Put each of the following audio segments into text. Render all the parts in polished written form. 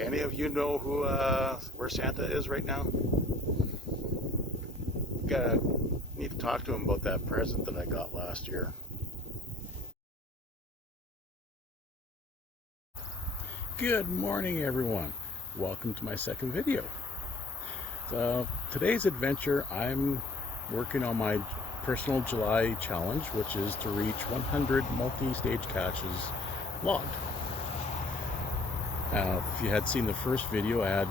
Any of you know who where Santa is right now? Need to talk to him about that present that I got last year. Good morning, everyone. Welcome to my second video. So today's adventure, I'm working on my personal July challenge, which is to reach 100 multi-stage caches logged. Now, if you had seen the first video, I had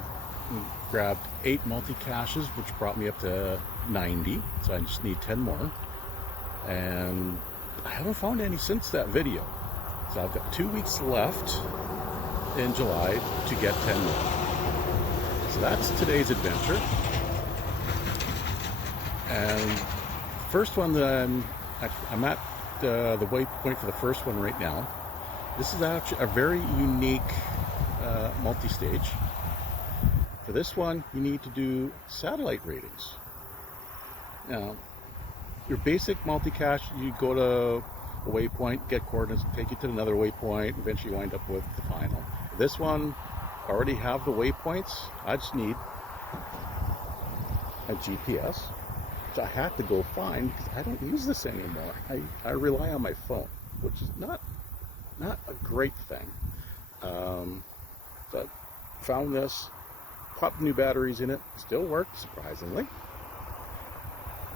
grabbed 8 multi-caches, which brought me up to 90, so I just need 10 more. And I haven't found any since that video. So I've got 2 weeks left in July to get 10 more. So that's today's adventure. And the first one that I'm at the waypoint for the first one right now. This is actually a very unique multi-stage. For this one, you need to do satellite readings. Now, your basic multi-cache, you go to a waypoint, get coordinates, take you to another waypoint, eventually wind up with the final. This one, I already have the waypoints. I just need a GPS, which I have to go find because I don't use this anymore. I rely on my phone, which is not a great thing. So I found this, popped new batteries in it, still works surprisingly,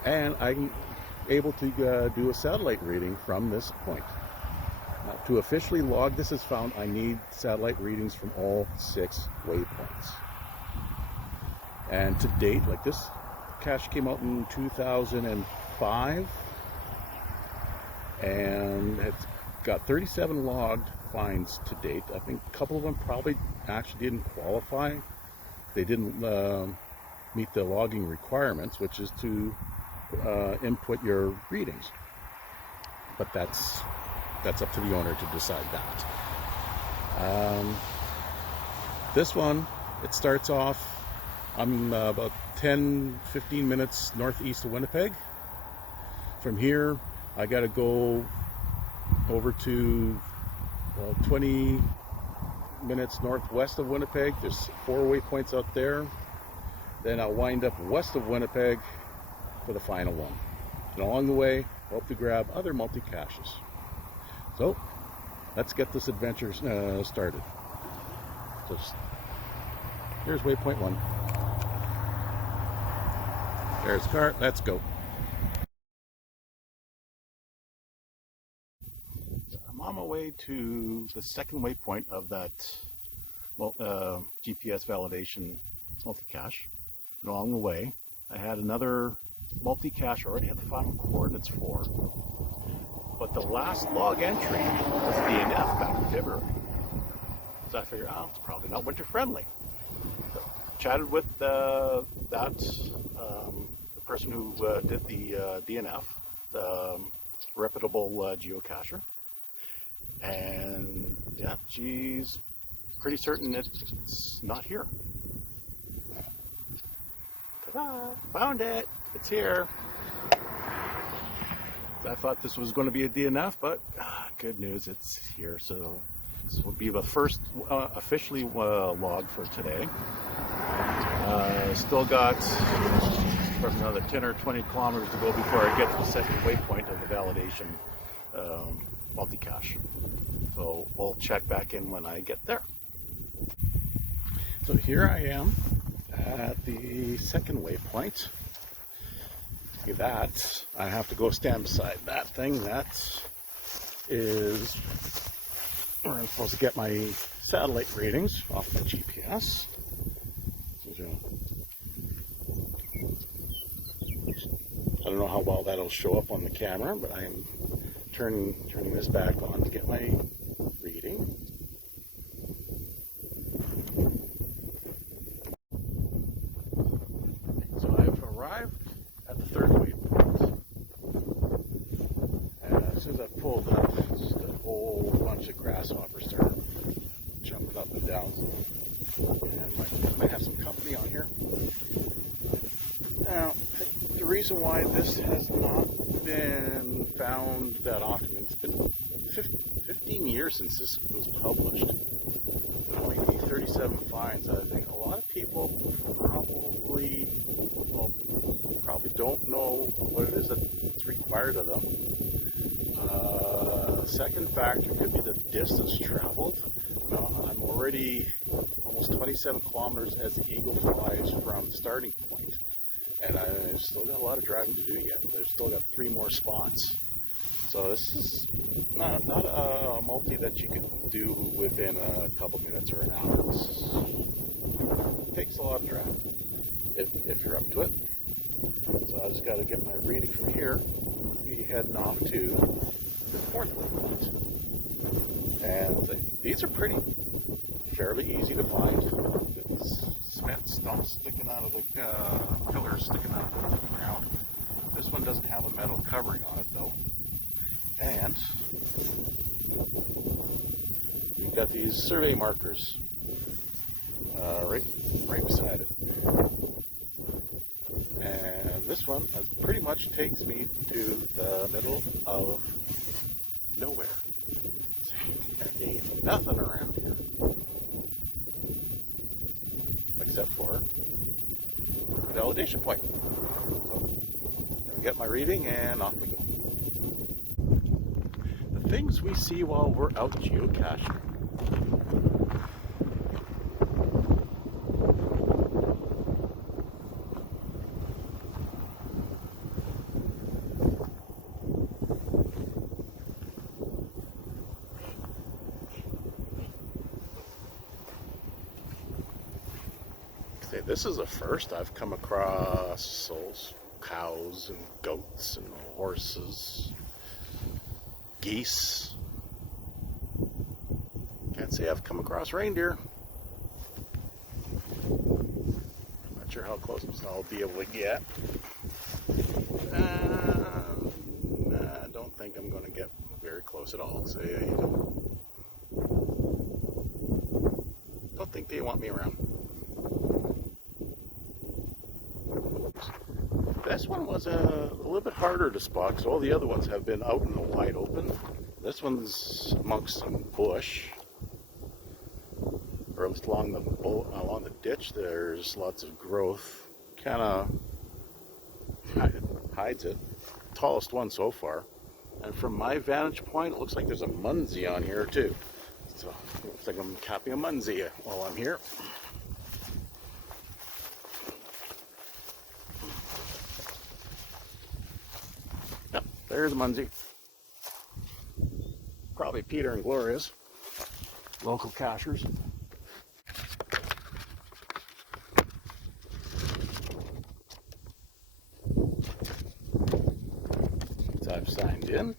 and I'm able to do a satellite reading from this point. Now, to officially log this as found, I need satellite readings from all 6 waypoints. And to date, like this cache came out in 2005, and it's got 37 logged finds to date. I think a couple of them probably actually didn't qualify. They didn't meet the logging requirements, which is to input your readings. But that's up to the owner to decide that. This one, it starts off, I'm about 10-15 minutes northeast of Winnipeg. From here, I got to go over to 20 minutes northwest of Winnipeg. There's 4 waypoints out there. Then I'll wind up west of Winnipeg for the final one. And along the way, I hope to grab other multi-caches. So, let's get this adventure started. So, here's waypoint 1. There's the cart. Let's go. I'm on my way to the second waypoint of that GPS validation multi-cache. And along the way, I had another multi-cache I already had the final coordinates for. But the last log entry was DNF back in February. So I figured, it's probably not winter friendly. So chatted with the person who did the DNF, the reputable geocacher. And yeah, she's pretty certain it's not here. Ta-da! Found it! It's here! I thought this was going to be a DNF, but good news, it's here. So this will be the first officially log for today. Still got another 10 or 20 kilometers to go before I get to the second waypoint of the validation multi-cache. So we'll check back in when I get there. So here I am at the second waypoint. That I have to go stand beside that thing. That is where I'm supposed to get my satellite readings off my GPS. I don't know how well that'll show up on the camera, but I am turning this back on to get my reading. So I've arrived at the third waypoint. And as soon as I pulled up, just a whole bunch of grasshoppers started jumping up and down. And might have some company on here. Now, the reason why this has not been found that often, it's been 15 years since this was published. Maybe 37 finds. I think a lot of people probably don't know what it is that's required of them. Second factor could be the distance traveled. Now, I'm already almost 27 kilometers as the eagle flies from the starting point, and I've still got a lot of driving to do yet. There's still got 3 more spots. So this is not a multi that you can do within a couple minutes or an hour. It takes a lot of driving if you're up to it. So I just got to get my reading from here. Be heading off to the 4th waypoint. And these are fairly easy to find. These cement stumps sticking out of the pillars sticking out of the ground. This one doesn't have a metal covering on it though. And you've got these survey markers right beside it. And this one pretty much takes me to the middle of nowhere. There ain't nothing around here. Except for a validation point. So, let me get my reading and off we go. The things we see while we're out geocaching. This is a first. I've come across cows and goats and horses, geese. Can't say I've come across reindeer. I'm not sure how close I'll be able to get. I don't think I'm going to get very close at all. So yeah, don't think they want me around. This one was a little bit harder to spot because all the other ones have been out in the wide open. This one's amongst some bush, or at least along the ditch. There's lots of growth, kind of hides it. Tallest one so far, and from my vantage point, it looks like there's a Munsey on here too. So it looks like I'm capping a Munsey while I'm here. There's Munsey. Probably Peter and Gloria's local cachers. So I've signed in.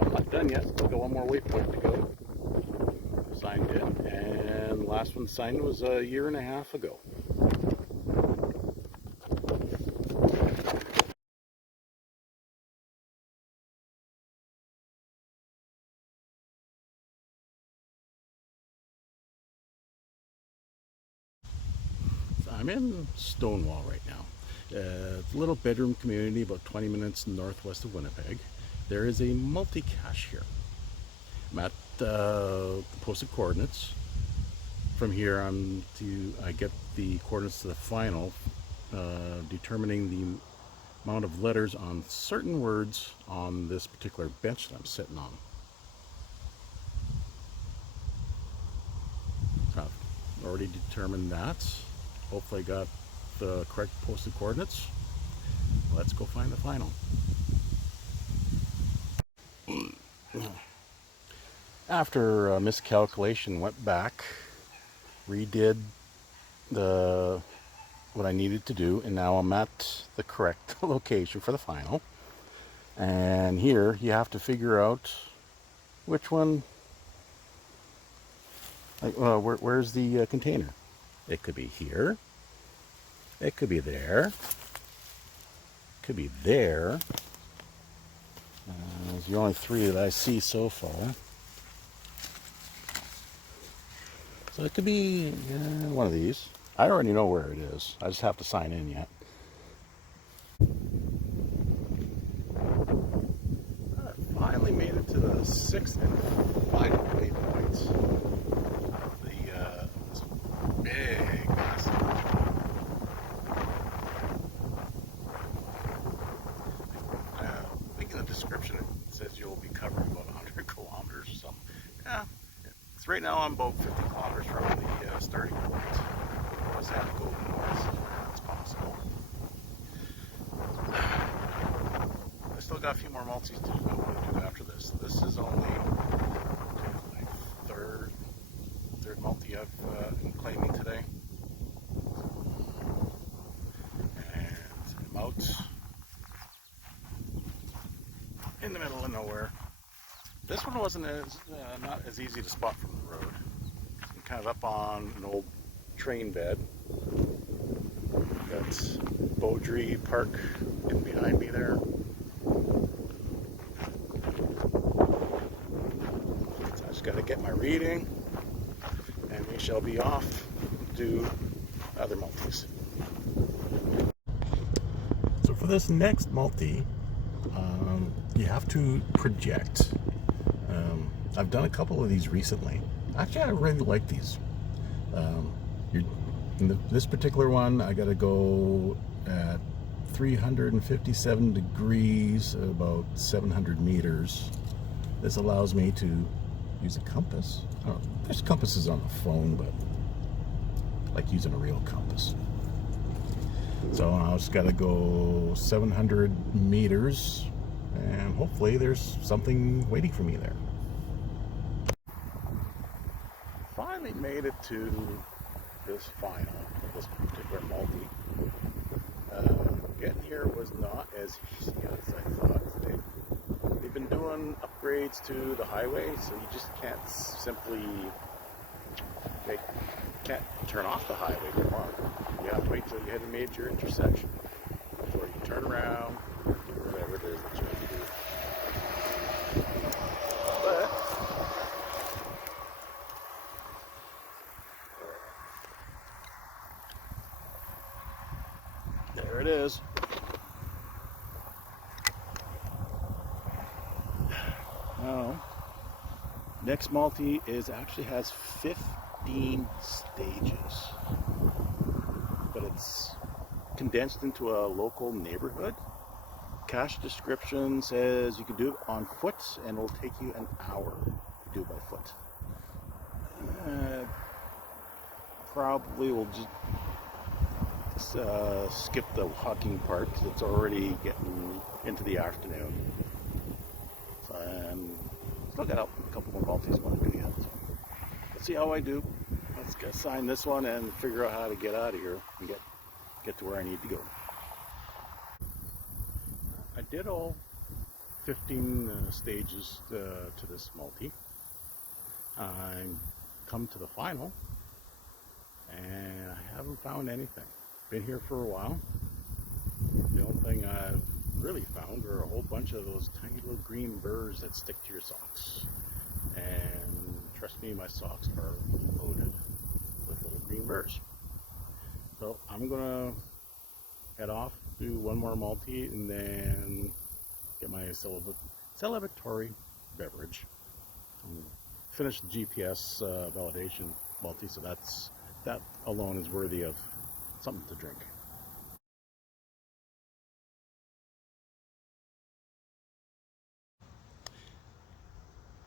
I'm not done yet. Still got one more waypoint to go. Signed in, and last one signed was a year and a half ago. I'm in Stonewall right now. It's a little bedroom community about 20 minutes northwest of Winnipeg. There is a multi-cache here. I'm at the posted coordinates. From here I get the coordinates to the final, determining the amount of letters on certain words on this particular bench that I'm sitting on. I've already determined that. Hopefully got the correct posted coordinates. Let's go find the final. After a miscalculation, went back, redid what I needed to do, and now I'm at the correct location for the final. And here you have to figure out which one, where's the container. It could be here, it could be there, it could be there. Those are the only 3 that I see so far. So it could be one of these. I already know where it is. I just have to sign in yet. I finally made it to the 6th and final waypoint of the right now I'm about 50 kilometers from the starting point. I just have to go north if it's possible. I still got a few more multis to do after this. This is only my third multi I've been claiming today. And I'm out in the middle of nowhere. This one wasn't not as easy to spot from the road. I'm kind of up on an old train bed. Got Beaudry Park in behind me there. So I just got to get my reading, and we shall be off to other multis. So for this next multi, you have to project. I've done a couple of these recently. Actually, I really like these. This particular one, I got to go at 357 degrees, about 700 meters. This allows me to use a compass. There's compasses on the phone, but I like using a real compass. So I just got to go 700 meters, and hopefully there's something waiting for me there. Finally made it to this final, this particular multi. Getting here was not as easy as I thought. They've been doing upgrades to the highway, so you just can't simply can't turn off the highway for long. You have to wait till you hit a major intersection before you turn around, do whatever it is that you have to do. But there it is. Now, next multi actually has 15 stages, but it's condensed into a local neighborhood. Cache description says you can do it on foot and it'll take you an hour to do it by foot. Probably will just skip the walking part because it's already getting into the afternoon. And still got a couple more multis I want to do yet. So let's see how I do. Let's assign this one and figure out how to get out of here and get to where I need to go. I did all 15 stages to this multi. I'm come to the final, and I haven't found anything. Been here for a while. The only thing I've really found are a whole bunch of those tiny little green burrs that stick to your socks. And trust me, my socks are loaded with little green burrs. So I'm gonna head off, do one more multi, and then get my celebratory beverage. Finish the GPS validation multi, so that alone is worthy of something to drink.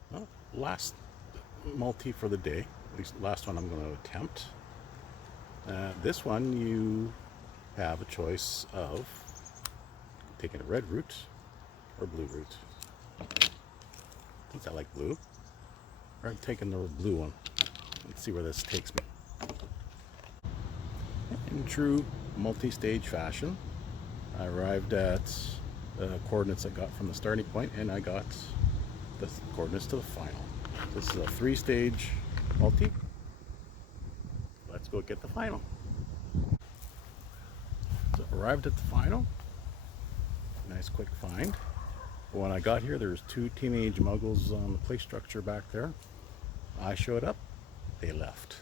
Well, last multi for the day, at least last one I'm going to attempt. This one you have a choice of taking a red route or blue route. Since I like blue, I'm taking the blue one. Let's see where this takes me. In true multi-stage fashion, I arrived at the coordinates I got from the starting point, and I got the coordinates to the final. This is a 3-stage multi. Let's go get the final. So arrived at the final. Nice quick find. When I got here, there was 2 teenage muggles on the play structure back there. I showed up, they left.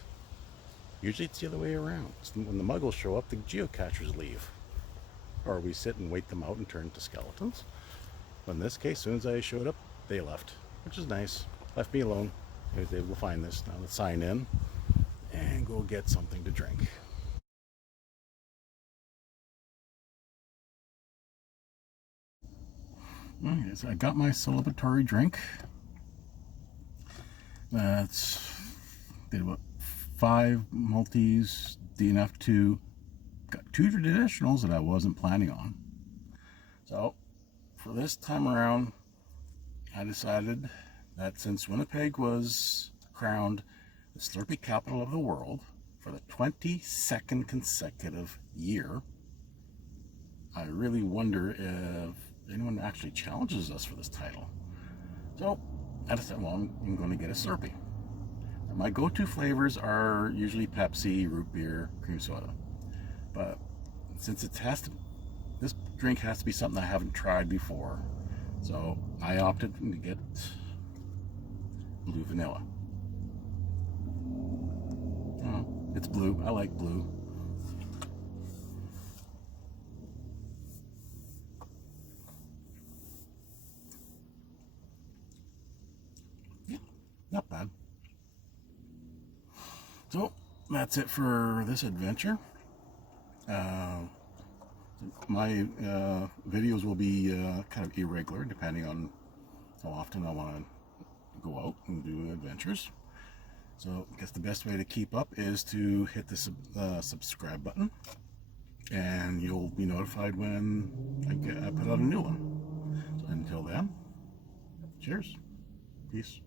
Usually it's the other way around. When the muggles show up, the geocachers leave. Or we sit and wait them out and turn to skeletons. But in this case, as soon as I showed up, they left, which is nice. Left me alone. I was able to find this. Now let's sign in and go get something to drink. Okay, so I got my celebratory drink. That's did about 5 multis, DNF2, got 2 traditionals that I wasn't planning on. So for this time around, I decided that since Winnipeg was crowned the Slurpee capital of the world for the 22nd consecutive year, I really wonder if anyone actually challenges us for this title. So I decided, well, I'm going to get a Slurpee. And my go-to flavors are usually Pepsi, root beer, cream soda. But since this drink has to be something I haven't tried before, so I opted to get blue vanilla. It's blue. I like blue. Yeah, not bad. So that's it for this adventure. My videos will be kind of irregular depending on how often I want to go out and do adventures. So I guess the best way to keep up is to hit the subscribe button, and you'll be notified when I put out a new one. So until then, cheers, peace.